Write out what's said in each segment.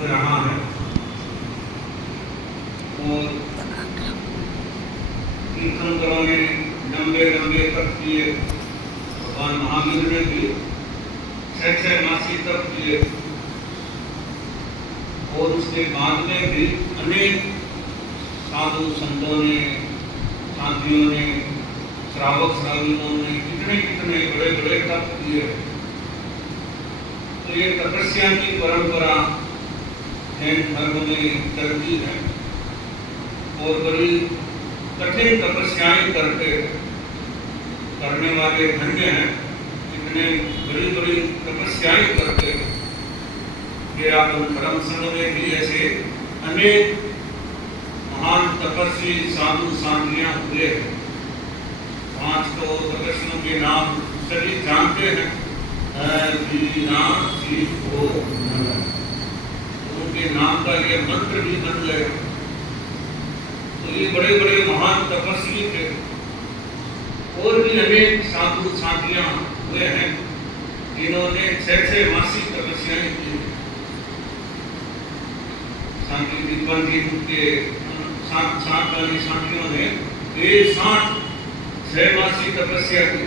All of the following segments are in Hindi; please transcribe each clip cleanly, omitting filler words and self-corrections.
हो रहा है और तीर्थंकरों ने लंबे लंबे तप किए, भगवान महावीर ने भी 6 मासी तप किए और उसके बाद में भी अनेक साधु संतों ने, साथियों ने, श्रावक श्राविकों ने कितने कितने बड़े बड़े तप किए। तो ये तपस्या की परंपरा जैन धर्म में चलती है और बड़ी कठिन तपस्याएं करने वाले धन्य हैं। इतने बड़ी बड़ी तपस्याएं करते कि आप धर्म संघ में भी ऐसे अनेक महान तपस्वी साधु साधियां हुए हैं। 5 तो तपस्वियों के नाम सभी जानते हैं, उनके नाम का ये मंत्र भी बन गए। तो ये बड़े बड़े महान तपस्वी थे और भी अनेक साधु साधियां हुए हैं जिन्होंने 6 मासिक तपस्याएं की। शांति विद्वान जी के साथ वाली साथियों ने एक साथ 6 मासिक तपस्या की।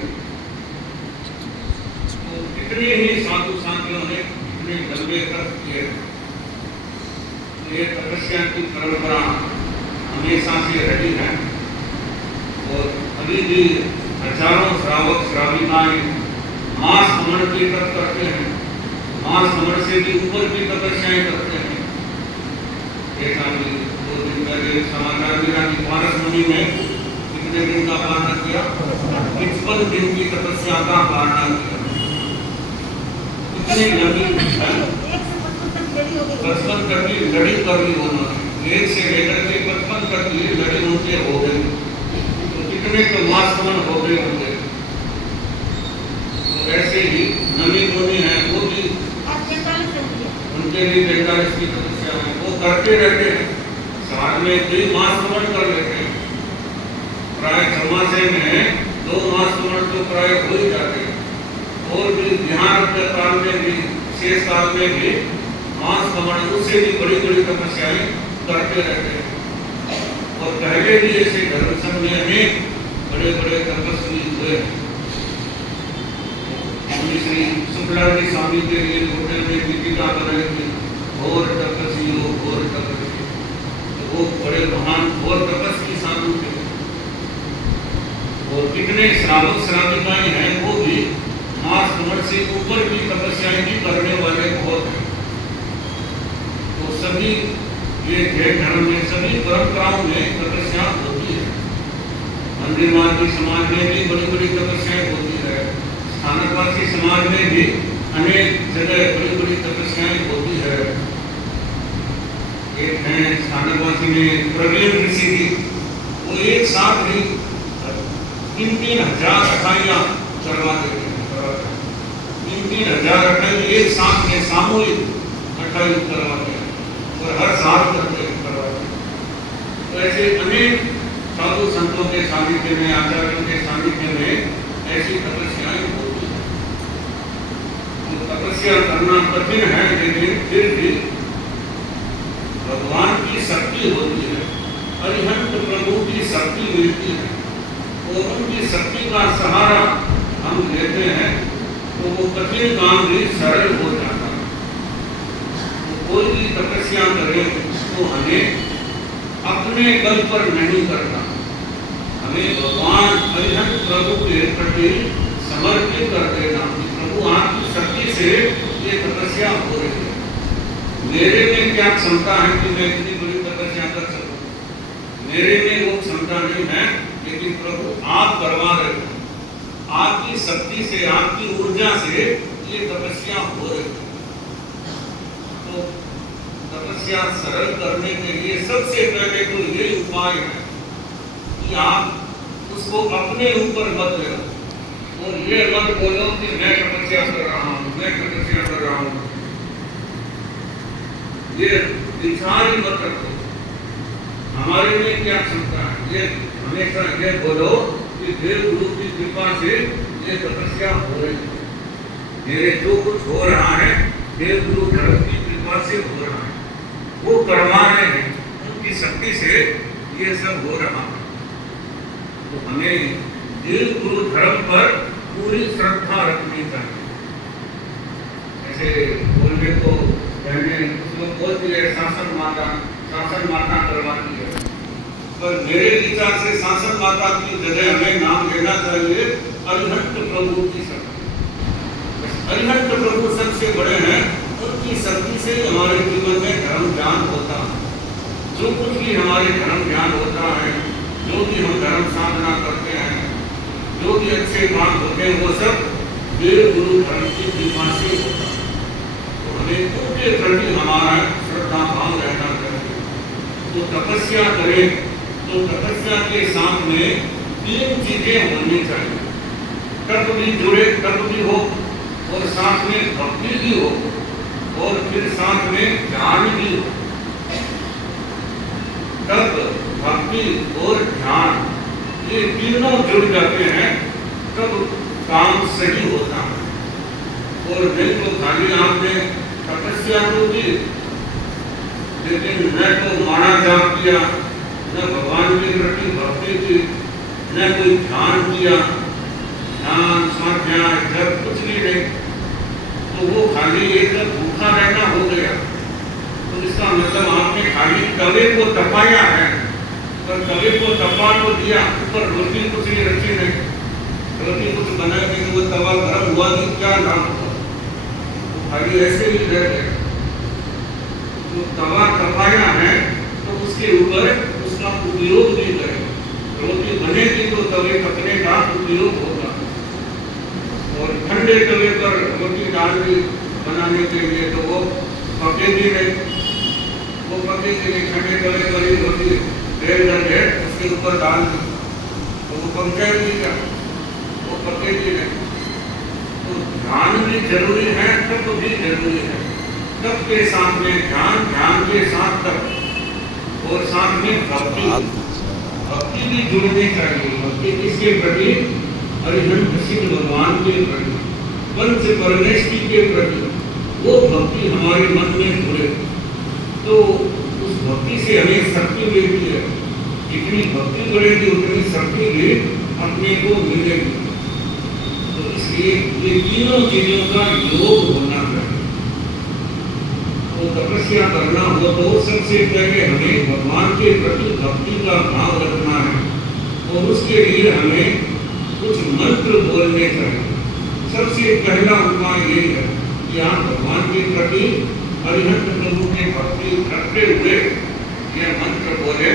तो कितने ही साधु साथियों ने इतने लंबे तप किए। ये तपस्या की परंपरा हमेशा से रही है और अभी भी हजारों श्रावक श्राविकाएं मास भ्रमण की तप करते हैं, मास भ्रमण से भी ऊपर की तपस्याएं करते हैं। ऐसा भी 2 दिन पहले समाचार मिला कि पारस मुनि ने कितने दिन का पारण किया, 55 दिन की तपस्या का पारण किया। इतनी लंबी 55 तक की लड़ी कर ली उन्होंने, 1 से लेकर के 55 तक की लड़ी उनके हो गई। तो कितने तो मास भ्रमण हो गए होंगे। तो ऐसे ही नमी मुनि है, वो भी उनके भी 45 की तपस्या है, वो करते रहते हैं। साल में 2 मास भ्रमण कर लेते हैं। प्राय चौमासे में 2 मास भ्रमण तो प्राय हो ही जाते हैं। और भी बिहार के काल में भी, शेष काल में भी मास भ्रमण, उससे भी बड़ी बड़ी तपस्याएं करते रहते हैं। और पहले भी ऐसे धर्म संघ में अनेक बड़े बड़े तपस्वी हुए हैं। श्री शुक्ला जी स्वामी के लिए होटल में दीपिका बनाई थी, घोर तपस्वी हो, घोर तपस्वी। तो वो बड़े महान घोर तपस्वी साधु थे। और कितने श्रावक श्राविकाएं हैं, वो भी मास भ्रमण से ऊपर की तपस्याएं भी करने वाले बहुत हैं। तो सभी ये जैन धर्म में सभी परंपराओं में तपस्या होती है। मंदिरवादी समाज में भी बड़ी बड़ी तपस्याएं होती है। स्थानकवासी समाज में भी अनेक जगह बड़ी बड़ी तपस्याएं होती है। एक है स्थानकवासी में प्रवीण ऋषि जी, वो एक साथ भी 3-3 हजार अखाइयां करवा देते हैं। 3-3 हजार अखाई एक साथ में सामूहिक अखाई करवाते हैं और हर साल करते हैं, करवाते हैं। तो ऐसे अनेक साधु संतों के सानिध्य में, आचार्यों के सानिध्य में ऐसी तपस्याएं होती हैं। तो तपस्या करना कठिन है, लेकिन फिर भी भगवान की शक्ति होती है, अरिहंत प्रभु की शक्ति मिलती है और उनकी शक्ति का सहारा हम लेते हैं तो वो कठिन काम भी सरल हो जाता है। तो कोई भी तपस्या करे तो हमें अपने बल पर नहीं करना, हमें भगवान अरिहंत प्रभु के प्रति समर्पित कर देना। प्रभु आपकी शक्ति से ये तपस्या हो रही है, मेरे में क्या क्षमता है कि मैं इतनी बड़ी तपस्या कर सकूं? मेरे में वो क्षमता नहीं है, लेकिन प्रभु आप करवा रहे हैं। आपकी शक्ति से, आपकी ऊर्जा से ये तपस्या हो रही है। तो तपस्या सरल करने के लिए सबसे पहले तो ये उपाय है कि आप उसको अपने ऊपर मत ले और ये मत बोलो कि मैं तपस्या कर रहा हूँ, मैं तपस्या कर रहा हूँ। ये विचार ही मत रखो हमारे में क्या क्षमता है। ये हमेशा ये बोलो कि देव गुरु की कृपा से ये तपस्या हो रही है, मेरे जो कुछ हो रहा है देव गुरु धर्म की कृपा कृपा से हो रहा है, वो करवा रहे हैं, उनकी शक्ति से ये सब हो रहा है। तो हमें दिल गुरु धर्म पर पूरी श्रद्धा रखनी चाहिए। ऐसे बोलने को कहने कुछ लोग बोलते हैं शासन माता करवाती है, पर मेरे विचार से शासन माता की जगह हमें नाम लेना चाहिए अरिहंत प्रभु की शक्ति। अरिहंत प्रभु सबसे बड़े हैं, उनकी शक्ति से हमारे जीवन में धर्म ज्ञान होता है। जो कुछ भी हमारे धर्म ज्ञान होता है, जो भी हम धर्म साधना करते हैं, जो भी अच्छे काम होते हैं, वो सब देव गुरु धर्म की कृपा से होता है। तो हमें उनके प्रति हमारा श्रद्धा भाव रहना चाहिए। तो तपस्या करें तो तपस्या के साथ में 3 चीजें होनी चाहिए। तप भी जुड़े, तप भी हो और साथ में भक्ति भी हो और फिर साथ में ध्यान भी हो। तप, भक्ति और ध्यान ये तीनों जुड़ जाते हैं तब काम सही होता है। और नहीं तो खाली आपने तपस्या तो की, लेकिन न तो माणा जाप किया, न भगवान के प्रति भक्ति की, न कोई ध्यान किया, ध्यान स्वाध्याय जब कुछ भी नहीं, तो वो खाली एक भूखा रहना हो गया। तो इसका मतलब आपने खाली तवे को तपाया है, पर तवे को तपा तो दिया, ऊपर रोटी कुछ नहीं रखी नहीं, रोटी कुछ बनाई नहीं, वो तवा गर्म हुआ नहीं, क्या नाम हुआ, खाली ऐसे ही रह गए। तो तवा तपाया है तो उसके ऊपर उसका उपयोग भी करें। रोटी बनेगी तो तवे पकने का उपयोग होगा। और ठंडे तवे पर रोटी डाल दी बनाने के लिए तो वो पकेगी नहीं, वो पकेगी नहीं। ठंडे तवे पर ही रोटी बेल करके उसके ऊपर डाल दी तो वो पक जाएगी क्या, वो पकेगी नहीं। तो ध्यान भी जरूरी है, तप भी जरूरी है। तप के साथ में ध्यान, ध्यान के साथ तप और साथ में भक्ति, भक्ति भी जुड़नी चाहिए। भक्ति किसके प्रति? अरिहंत सिंह भगवान के प्रति, पंच परमेष्टि के प्रति। वो भक्ति हमारे मन में जुड़े तो उस भक्ति से हमें शक्ति मिलती है। जितनी भक्ति बढ़ेगी उतनी शक्ति भी अपने को मिलेगी। तो इसलिए ये तीनों चीजों का योग होना चाहिए। तो तपस्या करना हो तो सबसे पहले हमें भगवान के प्रति भक्ति का भाव रखना है और उसके लिए हमें कुछ मंत्र बोलने चाहिए। सबसे पहला उपाय यही है कि आप भगवान के प्रति अरिहंत प्रभु की भक्ति करते हुए यह मंत्र बोले,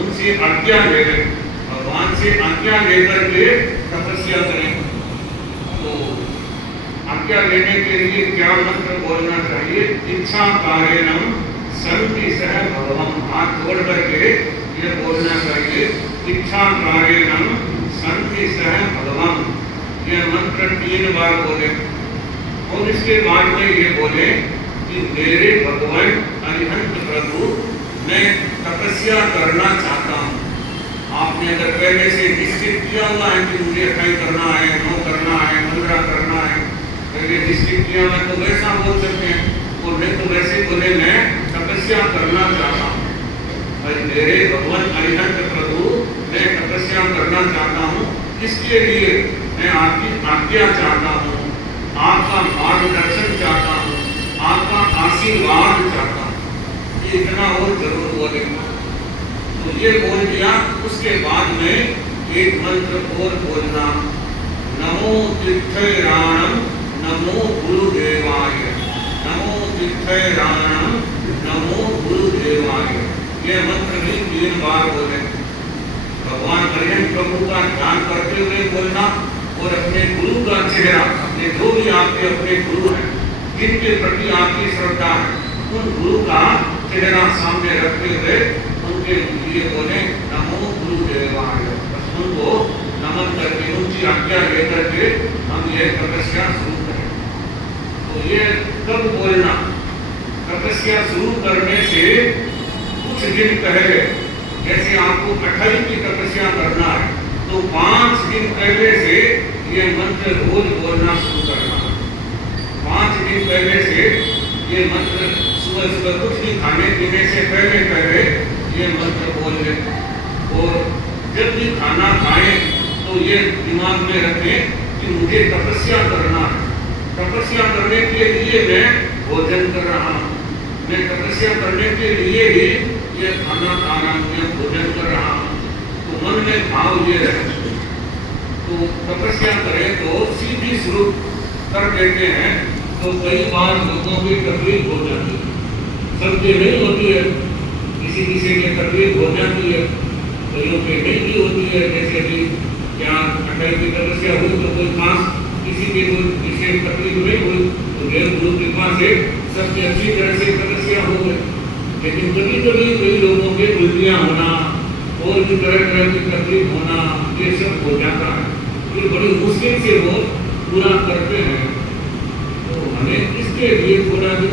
उनसे आज्ञा ले लें, भगवान से आज्ञा लेकर के तपस्या करें। तो आज्ञा लेने के लिए क्या मंत्र बोलना चाहिए? इच्छा कार्यम संति सह भगवम। हाथ जोड़ करके ये बोलना चाहिए, इच्छा कार्यम संति सह भगवम। यह मंत्र 3 बार बोले और इसके बाद में ये बोले कि मेरे भगवान अरिहंत प्रभु, मैं तपस्या करना चाहता हूँ। आपने अगर पहले से निश्चित किया हुआ है कि मुझे कहीं करना है, 9 करना है, 15 करना है, पहले निश्चित किया हुआ तो वैसा बोल सकते हैं। और नहीं तो वैसे बोले मैं तपस्या करना चाहता हूँ। भाई मेरे भगवान अरिहंत प्रभु, मैं तपस्या करना चाहता हूँ, इसके लिए मैं आपकी आज्ञा चाहता हूँ, आपका मार्गदर्शन चाहता हूँ, आपका आशीर्वाद चाहता हूँ। ये इतना और जरूर बोले। तो ये बोल दिया, उसके बाद में एक मंत्र और बोलना, नमो तीर्थैराणम नमो गुरुदेवाय, नमो तीर्थैराणम नमो गुरुदेवाय। यह मंत्र भी 3 बार बोले। भगवान अरिहंत प्रभु का ध्यान करते हुए बोलना और अपने गुरु का चेहरा, अपने जो भी आपके अपने गुरु हैं, जिनके प्रति आपकी श्रद्धा है, उन गुरु का चेहरा सामने रखते हुए उनके लिए बोले नमो गुरुदेवाय। उनको नमन करके उनकी आज्ञा लेकर के हम ये तपस्या शुरू करें। तो ये कब बोलना? तपस्या शुरू करने से कुछ दिन पहले, जैसे आपको 28 की तपस्या करना है तो 5 दिन पहले से ये मंत्र रोज बोलना शुरू करना है। 5 दिन पहले से ये मंत्र सुबह सुबह कुछ भी खाने पीने से पहले ये मंत्र बोल ले। और जब भी खाना खाएं तो ये दिमाग में रखें कि मुझे तपस्या करना है। तपस्या करने के लिए मैं भोजन कर रहा हूँ, मैं तपस्या करने के लिए ही ये खाना खा रहा हूँ, मैं भोजन कर रहा हूँ। तो मन में भाव ये रहे। तो तपस्या करें तो सीधी शुरू कर देते हैं तो कई बार लोगों की तकलीफ हो जाती है, सबके नहीं होती है, किसी किसी की तकलीफ हो जाती है, कईयों के नहीं भी होती है। जैसे कि क्या अटल की तपस्या हुई तो कोई खास किसी की कोई विशेष तकलीफ नहीं हुई, तो देव गुरु कृपा से सबकी अच्छी तरह से तपस्या हो गई। लेकिन कभी कभी कई लोगों के उल्टियाँ होना और भी तरह तरह की तकलीफ होना ये सब हो जाता है, ये बड़ी मुश्किल से वो पूरा करते हैं। तो हमें इसके लिए थोड़ा जो